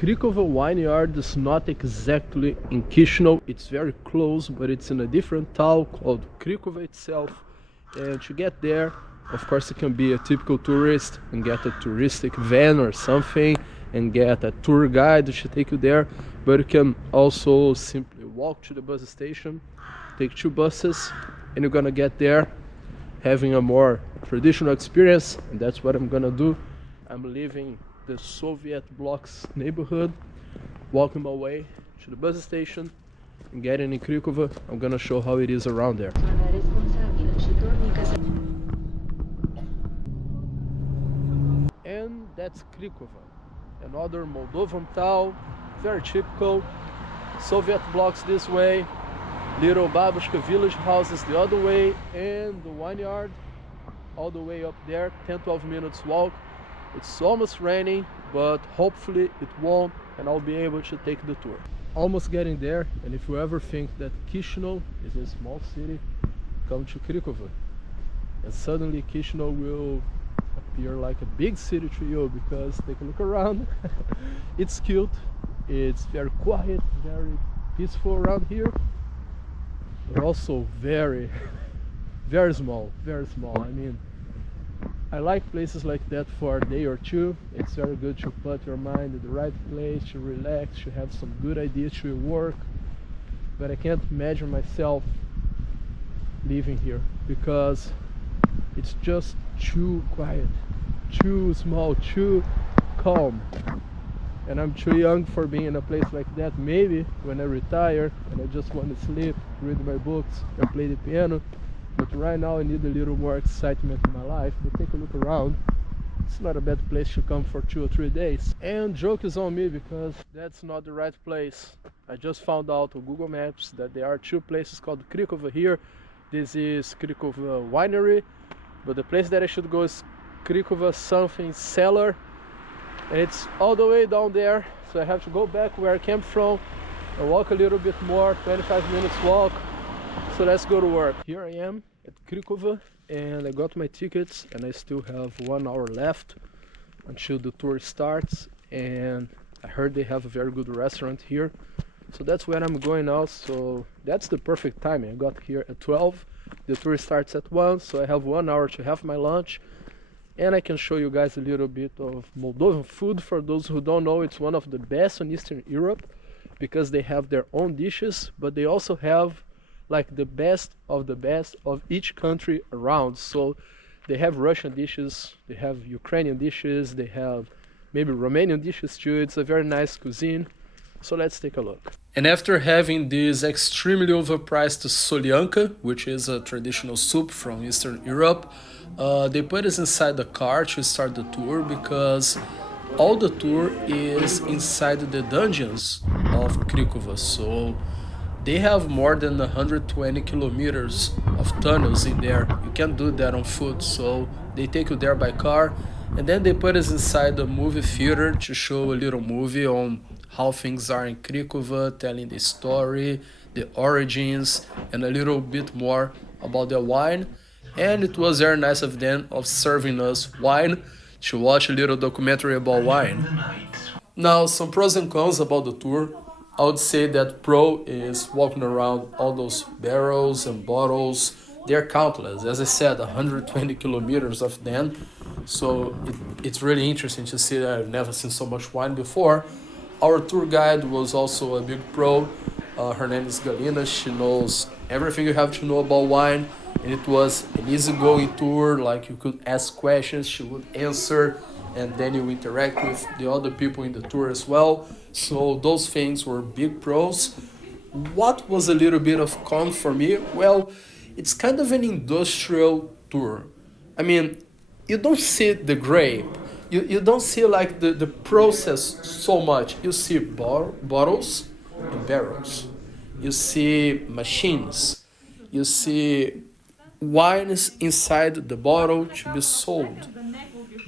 Cricova Vineyard is not exactly in Chisinau, it's very close, but it's in a different town called Cricova itself. And to get there, of course, you can be a typical tourist and get a touristic van or something and get a tour guide to take you there, but you can also simply walk to the bus station, take 2 buses, and you're gonna get there having a more traditional experience, and that's what I'm gonna do. I'm leaving the Soviet blocks neighborhood, walking my way to the bus station and getting in Cricova. I'm gonna show how it is around there. And that's Cricova, another Moldovan town, very typical. Soviet blocks this way, little babushka village houses the other way, and the vineyard all the way up there, 10-12 minutes walk. It's almost raining, but hopefully it won't, and I'll be able to take the tour. Almost getting there, and if you ever think that Chisinau is a small city, come to Cricova, and suddenly Chisinau will appear like a big city to you, because take a look around. It's cute, it's very quiet, very peaceful around here, but also very very small. I mean, I like places like that for a day or two. It's very good to put your mind in the right place, to relax, to have some good ideas to work. But I can't imagine myself living here because it's just too quiet, too small, too calm. And I'm too young for being in a place like that. Maybe when I retire and I just want to sleep, read my books, or play the piano. But right now I need a little more excitement in my life. But take a look around. It's not a bad place to come for 2 or 3 days. And joke is on me because that's not the right place. I just found out on Google Maps that there are 2 places called Cricova here. This is Cricova Winery, but the place that I should go is Cricova something cellar. And it's all the way down there, so I have to go back where I came from and walk a little bit more, 25 minutes walk. So let's go to work. Here I am at Cricova, and I got my tickets, and I still have 1 hour left until the tour starts. And I heard they have a very good restaurant here, so that's where I'm going now. So that's the perfect timing. I got here at 12, the tour starts at 1, so I have 1 hour to have my lunch, and I can show you guys a little bit of Moldovan food. For those who don't know, it's one of the best in Eastern Europe because they have their own dishes, but they also have like the best of each country around. So they have Russian dishes, they have Ukrainian dishes, they have maybe Romanian dishes too. It's a very nice cuisine. So let's take a look. And after having this extremely overpriced solyanka, which is a traditional soup from Eastern Europe, they put us inside the car to start the tour because all the tour is inside the dungeons of Cricova. So they have more than 120 kilometers of tunnels in there. You can't do that on foot, so they take you there by car, and then they put us inside the movie theater to show a little movie on how things are in Cricova, telling the story, the origins, and a little bit more about the wine. And it was very nice of them of serving us wine to watch a little documentary about wine. Now, some pros and cons about the tour. I would say that pro is walking around all those barrels and bottles. They're countless. As I said, 120 kilometers of them. So it's really interesting to see that. I've never seen so much wine before. Our tour guide was also a big pro. Her name is Galina. She knows everything you have to know about wine. And it was an easygoing tour. Like, you could ask questions, she would answer, and then you interact with the other people in the tour as well. So those things were big pros. What was a little bit of con for me? Well, it's kind of an industrial tour. I mean, you don't see the grape. You don't see like the process so much. You see bottles and barrels. You see machines. You see wines inside the bottle to be sold.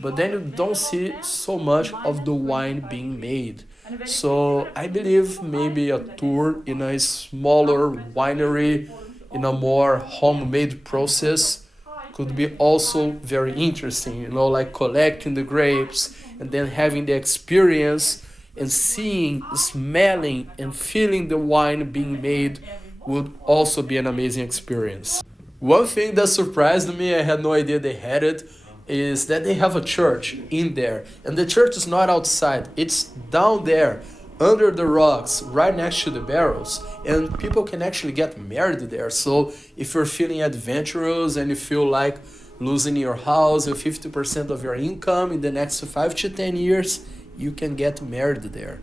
But then you don't see so much of the wine being made. So I believe maybe a tour in a smaller winery, in a more homemade process, could be also very interesting, like collecting the grapes and then having the experience and seeing, smelling, and feeling the wine being made would also be an amazing experience. One thing that surprised me, I had no idea they had it, is that they have a church in there. And the church is not outside, it's down there, under the rocks, right next to the barrels. And people can actually get married there. So if you're feeling adventurous and you feel like losing your house or 50% of your income in the next 5 to 10 years, you can get married there.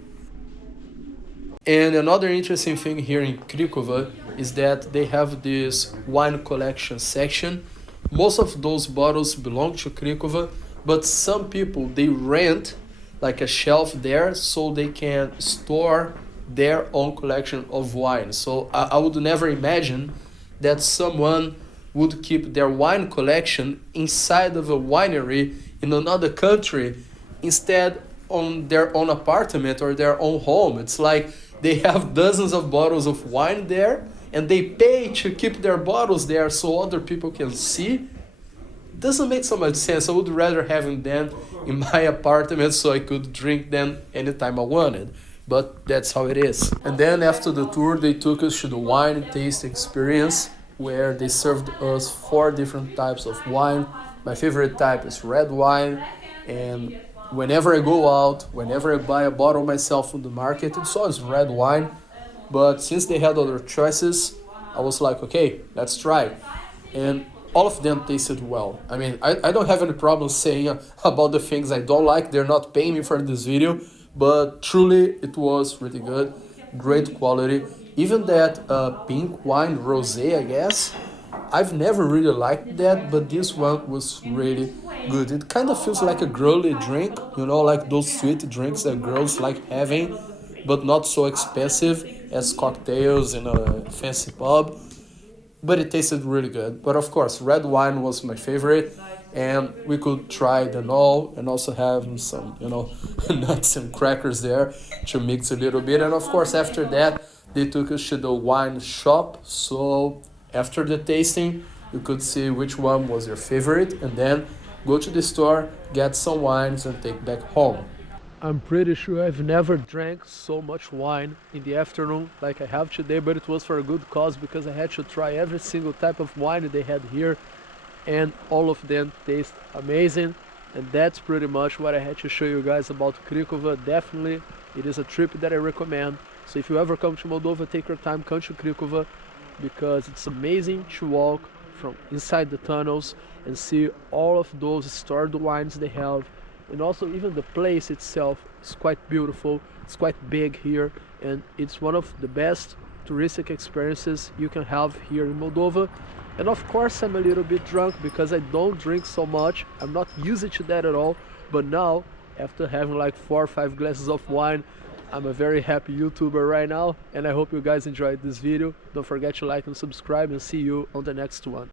And another interesting thing here in Cricova is that they have this wine collection section. Most of those bottles belong to Cricova, but some people, they rent like a shelf there so they can store their own collection of wine. So I would never imagine that someone would keep their wine collection inside of a winery in another country instead on their own apartment or their own home. It's like they have dozens of bottles of wine there and they pay to keep their bottles there so other people can see. Doesn't make so much sense. I would rather have them in my apartment so I could drink them anytime I wanted. But that's how it is. And then after the tour, they took us to the wine taste experience, where they served us 4 different types of wine. My favorite type is red wine, and whenever I go out, whenever I buy a bottle myself from the market, it's always red wine. But since they had other choices, I was like, okay, let's try. And all of them tasted well. I mean, I don't have any problem saying about the things I don't like. They're not paying me for this video, but truly it was really good, great quality. Even that pink wine, rosé, I guess, I've never really liked that, but this one was really good. It kind of feels like a girly drink, you know, like those sweet drinks that girls like having, but not so expensive as cocktails in a fancy pub. But it tasted really good. But of course, red wine was my favorite, and we could try them all and also have some, you know, nuts and crackers there to mix a little bit. And of course, after that, they took us to the wine shop. So after the tasting, you could see which one was your favorite and then go to the store, get some wines and take back home. I'm pretty sure I've never drank so much wine in the afternoon like I have today, but it was for a good cause because I had to try every single type of wine they had here, and all of them taste amazing. And that's pretty much what I had to show you guys about Cricova. Definitely, it is a trip that I recommend. So if you ever come to Moldova, take your time, come to Cricova, because it's amazing to walk from inside the tunnels and see all of those stored wines they have. And also even the place itself is quite beautiful, it's quite big here, and it's one of the best touristic experiences you can have here in Moldova. And of course I'm a little bit drunk because I don't drink so much, I'm not used to that at all, but now after having like 4 or 5 glasses of wine, I'm a very happy YouTuber right now, and I hope you guys enjoyed this video. Don't forget to like and subscribe, and see you on the next one.